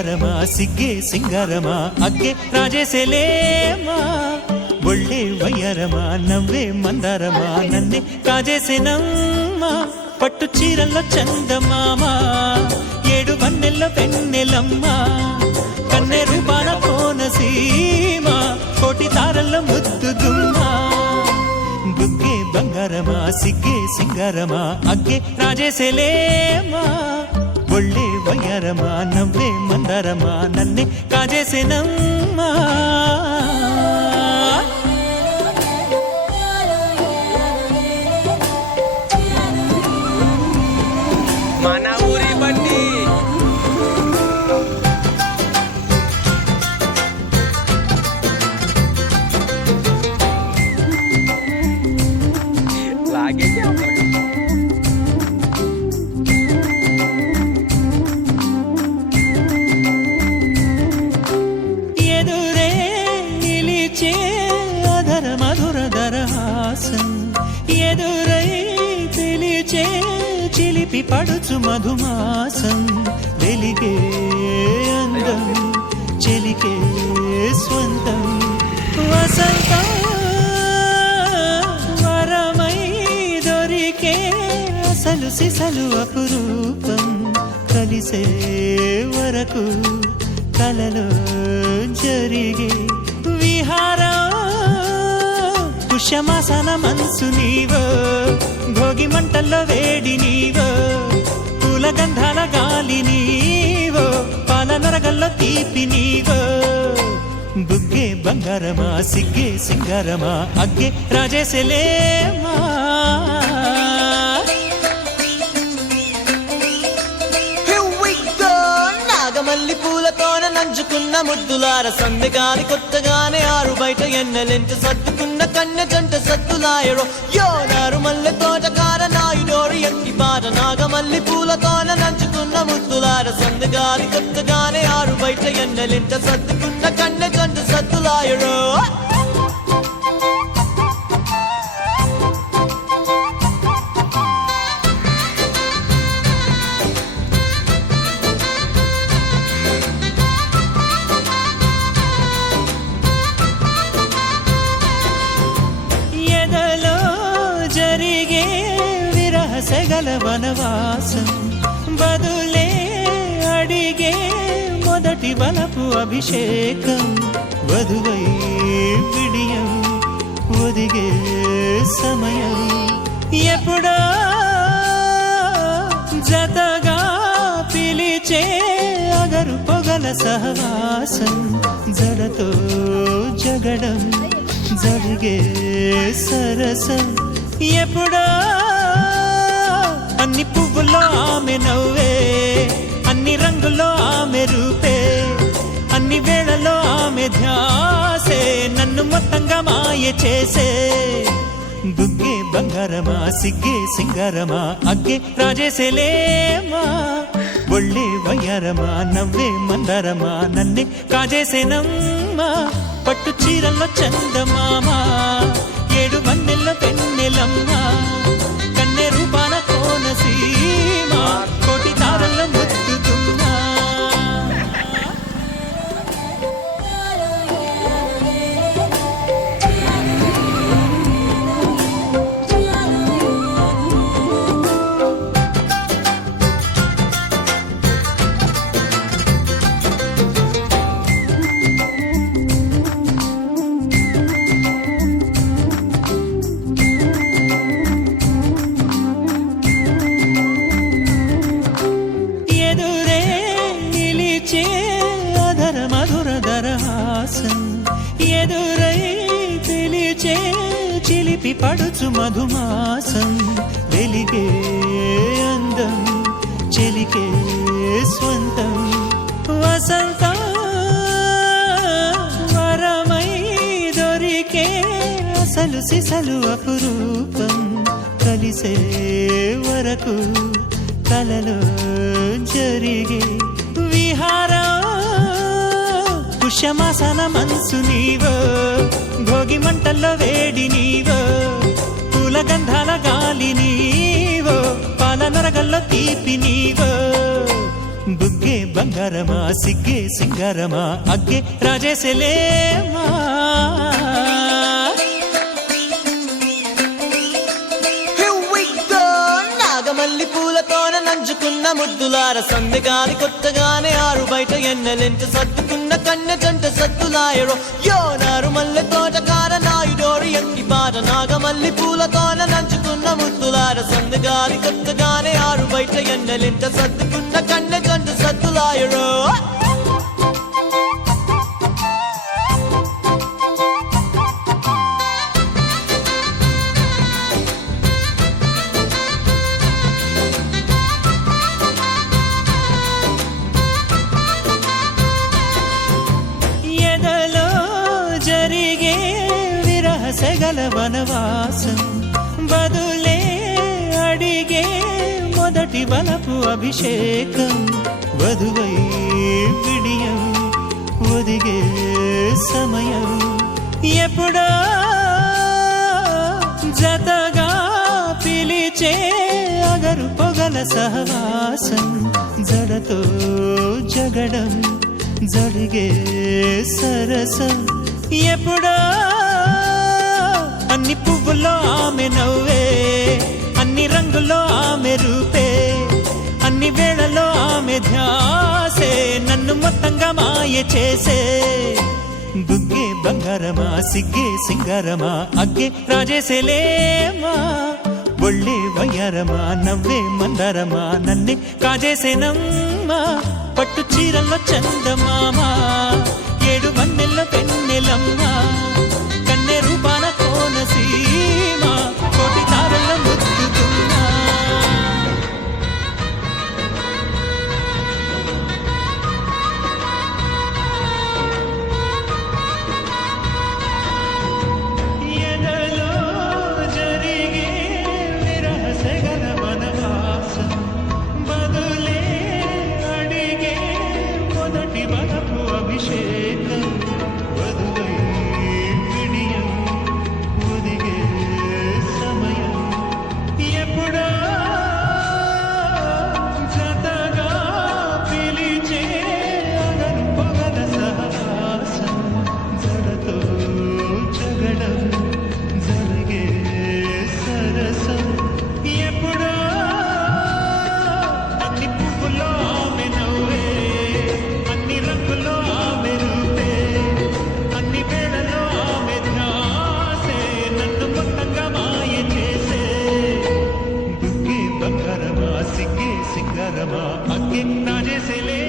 బంగారమా సిగ్గే సింగారమా అగ్గే రాజేసేలేమా ఒళ్ళే వయ్యారమా నవ్వే మందారమా నన్నే కాజేసేనమ్మా పట్టు చీరల్లో చందమామా ఏడు వన్నెల్ల వెన్నెలమ్మా కన్నె రూపాన కోనసీమా కోటి తారల్లో ముద్దుగుమ్మా బుగ్గే బంగారమా సిగ్గే సింగారమా అగ్గే రాజేసేలేమా ఒళ్ళే వయ్యారమా నవ్వే మందారమా నన్నే కాజేసేనమ్మా మన ఊరి బండి లాగేసి ఎదురే నిలిచే అధర మధుర దరహాసం ఎదురై పిలిచే చిలిపి పడుచు మధుమాసం వెలిగే అందం చెలికే స్వంతం వసంతం వరమై దొరికే అసలు సిసలు అపురూపం కలిసే వరకు కలలో జరిగే విహారం పుష్యమాసన మనసు నీవో భోగి మంటల్లో వేడి నీవో పూల గంధాల గాలి నీవో పాల నరగల్లో తీపి నీవో బుగ్గే బంగారమా సిగ్గే సింగారమా అగ్గే రాజేసేలేమా నాగమల్లి పూలతోన నంచుకున్న ముద్దులార సందగాని కొత్తగానే ఆరు బయట ఎన్నెలెంట సర్దుకున్న కన్నె జంట సద్దులాయరో యోనారు మల్లె తోటకార నాయుడోరు ఎంటి బాట నాగమల్లి పూలతోన నంచుకున్న ముద్దులార సందగాని కొత్తగానే ఆరు బయట ఎన్నెలెంట సర్దుకున్న కన్నె జంట సద్దులాయరో సగల వనవాసం బదులే అడిగే మొదటి వలపు అభిషేకం వధువై విడియం ఒదిగే సమయం ఎప్పుడో జతగా పిలిచే అగరు పొగల సహవాసం జడతో జగడం జరిగే సరసం ఎప్పుడో అన్ని పువ్వుల్లో ఆమె నవ్వే అన్ని రంగుల్లో ఆమె రూపే అన్ని వేళల్లో ఆమె ధ్యాసే నన్ను మొత్తంగా మాయ చేసే బుగ్గే బంగారమా సిగ్గే సింగారమా అగ్గే రాజేసేలేమా ఒళ్ళే వయ్యారమా నవ్వే మందారమా నన్నే కాజేసేనమ్మా పట్టు చీరల్లో చందమామా ఏడు వన్నెల్లో పెన్నెలమ్మా కన్నె రూపాన కోనసీమా కోటి తారల్లో ముద్దుగుమ్మా ఎదురై పిలిచే చిలిపి పడుచు మధుమాసం వెలిగే అందం చెలికే స్వంతం వసంతం వరమై దొరికే అసలు సిసలు అపురూపం కలిసే వరకు కలలో జరిగే విహారం పుష్యమాసన మనసు నీవో భోగి మంటల్లో వేడి నీవో పూల గంధాల గాలి నీవో పాల నరగల్లో తీపి నీవో బుగ్గే బంగారమా సిగ్గే సింగారమా అగ్గే రాజేసెలేమా నాగమల్లి పూలతోన నంచుకున్న ముద్దులార సందెగాలి కొత్తగానే ఆరు బయట ఎన్నెలెంట సర్దుకున్న కన్నె జంట సద్దులాయరో యో నారు మల్లె తోటకార నాయుడోరి ఎంకి పాట నాగమల్లి పూలతోన నంచుకున్న ముద్దులార సందెగాలి కొత్తగానే ఆరు బయట ఎన్నెలెంట సర్దుకున్న కన్నె జంట సద్దులాయరో సెగల వనవాసం బదులే అడిగే మొదటి వలపు అభిషేకం వధువై విడియం ఒదిగే సమయం ఎప్పుడో జతగా పిలిచే అగరు పొగల సహవాసం జడతో జగడం జరిగే సరసం ఎప్పుడో అన్ని పువ్వుల్లో ఆమె నవ్వే అన్ని రంగుల్లో ఆమె రూపే అన్ని వేళలో ఆమె ధ్యాసే నన్ను మొత్తంగా మాయ చేసే బుగ్గే బంగారమా సిగ్గే సింగారమా అగ్గే రాజేసేలేమా ఒళ్ళే వయ్యారమా నవ్వే మందారమా నన్నే కాజేసేనమ్మా పట్టు చీరల్లో చందమామా ఏడు వన్నెల్లో పెన్నెలమ్మా కన్నె రూపాన కోనసీమ కోటి తారల్లో ముద్దుతున్నా ఎదలో జరిగే విరహ సెగల వనవాసం బదులే అడిగే మొదటి వలపు అభిషేకం వధువై విడియం ఒదిగే సమయం ఎప్పుడో జతగా పిలిచే అగరు పొగల సహవాసం జడతో జగడం జరిగే సరసం ఎప్పుడో అన్ని పువ్వుల్లో ఆమె నవ్వే అన్ని రంగుల్లో ఆమె రూపే అన్ని వేళలో ఆమె ధ్యాసే నన్ను మొత్తంగా మాయ చేసే బుగ్గే బంగారమా సిగ్గే సింగారమా అగ్గే రాజేసేలే